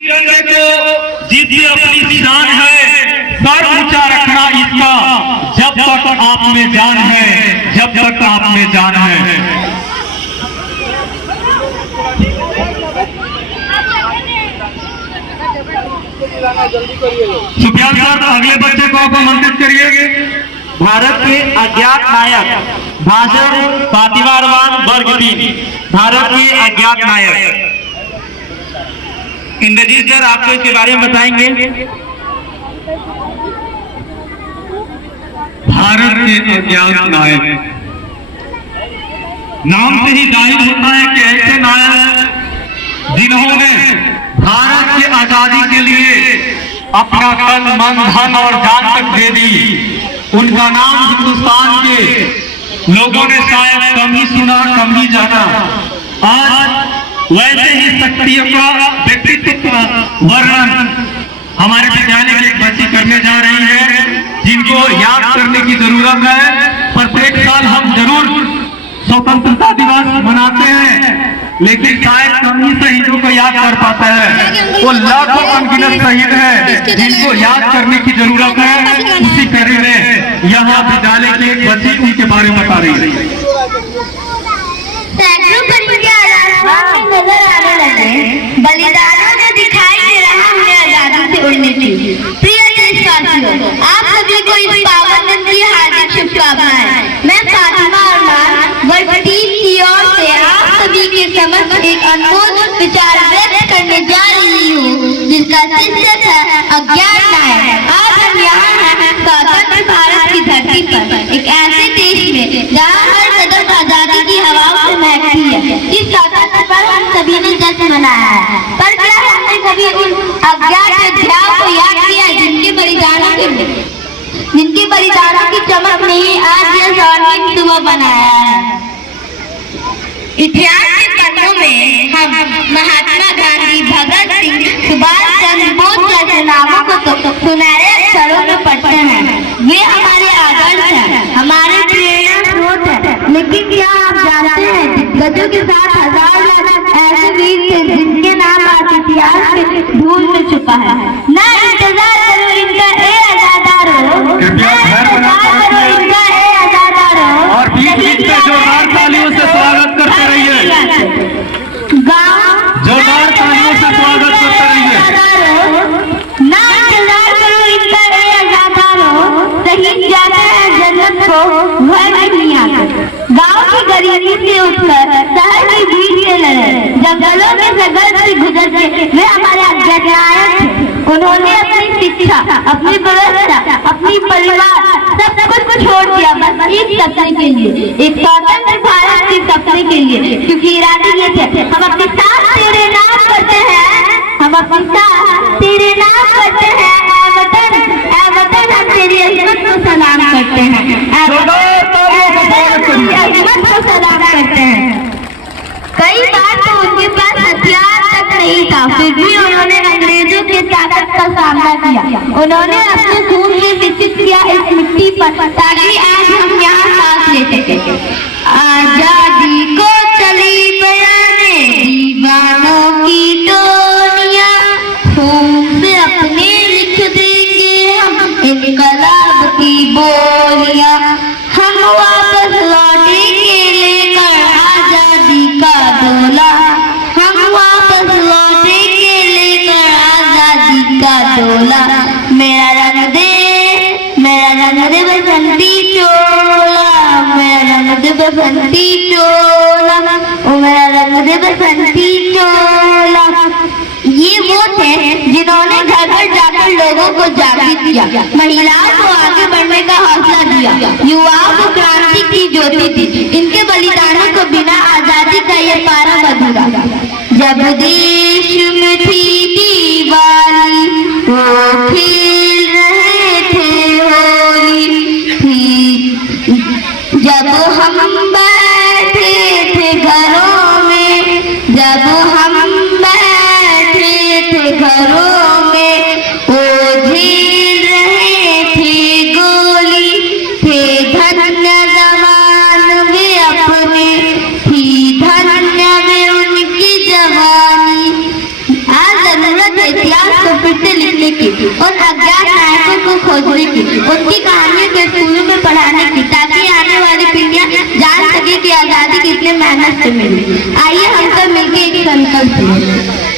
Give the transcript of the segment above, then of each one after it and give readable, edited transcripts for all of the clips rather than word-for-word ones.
तिरंगे को जिसकी अपनी शान है, सर ऊंचा रखना इसका, जब तक आप में जान है, जब तक आप में जान है। सुफियान सर, अगले बच्चे को आप आमंत्रित करिए। भारत के अज्ञात नायक भाषण फातिमा अरमान वर्ग 3। भारत के अज्ञात नायक इंद्रजीत सर आपको इसके बारे में बताएंगे। भारत के अज्ञात नायक, नाम से ही जाहिर होता है कि ऐसे नायक जिन्होंने भारत की आजादी के लिए अपना तन मन धन और जान तक दे दी, उनका नाम हिंदुस्तान के लोगों ने शायद कम ही सुना, कम ही जाना। आज वैसे ही शक्तियों का व्यक्तित्व का वर्णन हमारे विद्यालय की एक बच्ची करने जा रही है, जिनको याद करने की जरूरत है। प्रत्येक साल हम जरूर स्वतंत्रता दिवस मनाते हैं, लेकिन शायद कम ही शहीदों को याद कर पाता है। वो लाखों अनगिनत शहीद हैं जिनको याद करने की जरूरत है। उसी कड़ी में यहाँ विद्यालय की एक बच्ची उनके बारे में बता रही है। नजर आने लगे, बलिदानों ने दिखाई दे रहा हमें आजादी से उड़ने की। प्रिय देशवासियों, आप सभी को इस पावन दिन की हार्दिक शुभकामनाएं। मैं फातिमा अरमान वर्ग 3 की ओर से आप सभी के समक्ष एक अनमोल विचार व्यक्त करने जा रही हूँ, जिसका शीर्षक है अज्ञात नायक। आज हम यहाँ हैं स्वतंत्र भारत की धरती पर, एक ऐसे देश में जहाँ हर कदम आजादी की हवाओं से महकती है। इस स्वतंत्र पर हम सभी ने जश्न मनाया है, पर क्या हमने कभी उन अज्ञात योद्धाओं को याद किया जिनके बलिदानों की चमक ने ही आज यह स्वर्णिम सुबह बनाया है। इतिहास के पन्नों में हम महात्मा गांधी, भगत सिंह, सुभाष चंद्र बोस जैसे नामों को तो सुनहरे अक्षरों में पढ़ते हैं। वे हमारे आदर्श हैं, हमारे प्रेरणा स्रोत हैं। लेकिन क्या आप जानते हैं, दिग्गजों के साथ हजार लाख ऐसे वीर थे जिनके नाम आज इतिहास के धूल में छुपा है। ना इंतजार करो इनका, ए आजादारो, ना इंतजार करो इनका, ए आजादारो। और बीच बीच में जोरदार तालियों से स्वागत करते रहिए, जोरदार तालियों से स्वागत करते रहिए। ना इंतजार करो इनका, ए आजादारो, शहीद जाते हैं जन्नत को, घर नहीं आते। गाँव की गरीबी से उठकर शहर की भीड़ से लड़े, जंगलों में जंगल से गुजर के वे हमारे अज्ञात नायक थे। उन्होंने अपनी शिक्षा, अपनी व्यवस्था, अपनी परिवार सब कुछ छोड़ दिया, बस एक सपने के लिए, एक स्वतंत्र भारत के सपने के लिए। क्योंकि इरादे ये थे, हम अपने साथ तेरे नाम करते हैं, हम अपने साथ तेरे नाम करते हैं। ऐ वतन हम तेरी अजमत को सलाम करते हैं, अजमत को सलाम करते हैं। कई बार तो उनके पास हथियार तक नहीं था, फिर भी उन्होंने अंग्रेजों के ताकत का सामना किया। उन्होंने अपने खून से विकसित किया इस मिट्टी पर, ताकि आज हम यहाँ सांस ले सके। आजादी को चली बयाने दीवानों की टोलियां, खून से अपने लिख देंगे हम इनकलाब की बोलियां। हम वापस लौटेंगे लेकर आजादी का डोला, हम वापस लौटेंगे लेकर आजादी का डोला। मेरा रंग दे बसंती चोला, मेरा रंग दे बसंती चोला, ओ मेरा रंग दे बसंती चोला। ये वो थे जिन्होंने घर घर जाकर लोगों को जागृत किया, महिलाओं को आगे बढ़ने का हौसला दिया, युवाओं को क्रांति की ज्योति दी। इनके बलिदानों को बिना आजादी का ये पारा अधूरा। जब देश में थी दिवाली, वो खेल रहे थे होली थी। जब हम बैठे थे घरों में, जब हम बैठे थे घरों में, वो झेल रहे थे गोली। थे धन्य जवान वे अपने, थी धन्य वे उनकी जवानी। आज फिर से लिखने की, उन अज्ञात नायकों को खोजने की, उनकी कहानियों के स्कूलों में पढ़ाने की, ताकि आने वाली पीढ़ियां जान सके कि आजादी कितने मेहनत से मिली। आइए हम सब मिलकर एक संकल्प लें।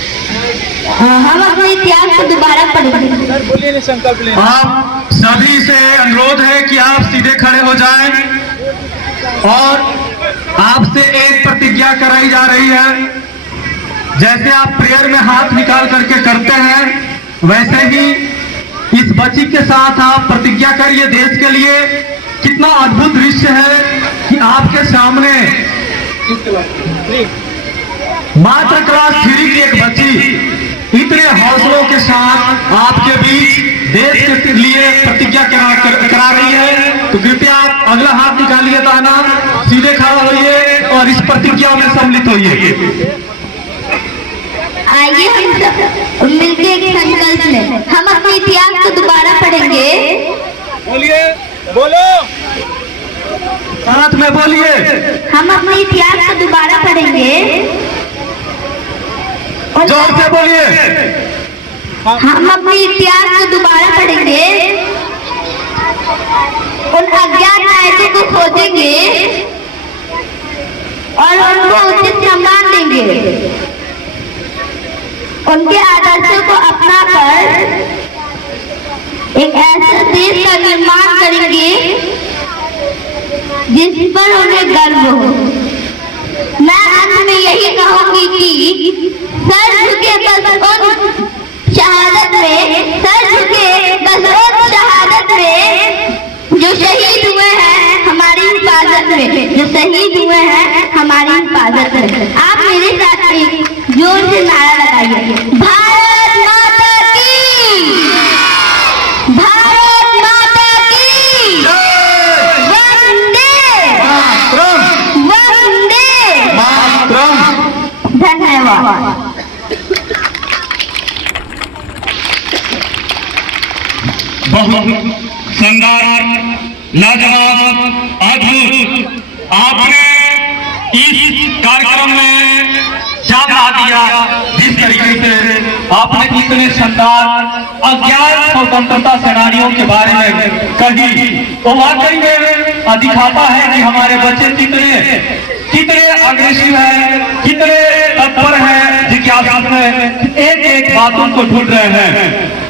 हम अपने इतिहास को दोबारा पढ़ेंगे। आप सभी से अनुरोध है कि आप सीधे खड़े हो जाएं और आपसे एक प्रतिज्ञा कराई जा रही है। जैसे आप प्रेयर में हाथ निकाल करके करते हैं, वैसे ही इस बच्ची के साथ आप प्रतिज्ञा करिए देश के लिए। कितना अद्भुत दृश्य है कि आपके सामने मात्र क्लास 3 की एक बच्ची इतने हौसलों के साथ आपके बीच देश के लिए प्रतिज्ञा करा रही है। तो कृपया आप अगला हाथ निकालिए ताना, सीधे खड़ा होइए और इस प्रतिज्ञा में सम्मिलित होइए। आइए हम सब मिलकर एक संकल्प लें। हम अपने इतिहास को दोबारा पढ़ेंगे। बोलिए, बोलो, साथ में बोलिए। हम अपने इतिहास को दोबारा पढ़ेंगे। जोर से बोलिए। हम अपने इतिहास को दोबारा पढ़ेंगे, उन अज्ञात नायकों को खोजेंगे और उनको उचित सम्मान देंगे, उनके आदर्शों को अपनाकर एक ऐसे देश का निर्माण करेंगे जिस पर उन्हें गर्व हो। मैं अंत में यही कहूंगी कि सर झुके बस उन शहादत में, सर झुके बस उन शहादत में जो शहीद हुए हैं हमारी हिफाजत में, जो शहीद हुए हैं हमारी हिफाजत में। आप मेरे साथ एक जोर से नारा लगाइए, भारत माता की, भारत माता की, वंदे वंदे मातरम। धन्यवाद। बहुत शानदार, लाजवाब, अद्भुत, आपने इस कार्यक्रम में जाना दिया। जिस तरीके से आपने इतने शानदार अज्ञात स्वतंत्रता सेनानियों के बारे में कही, वो वाकई में दिखाता है कि हमारे बच्चे कितने अग्रेसिव है, कितने तत्पर है, जिज्ञासु है, एक एक बातों को ढूंढ रहे हैं।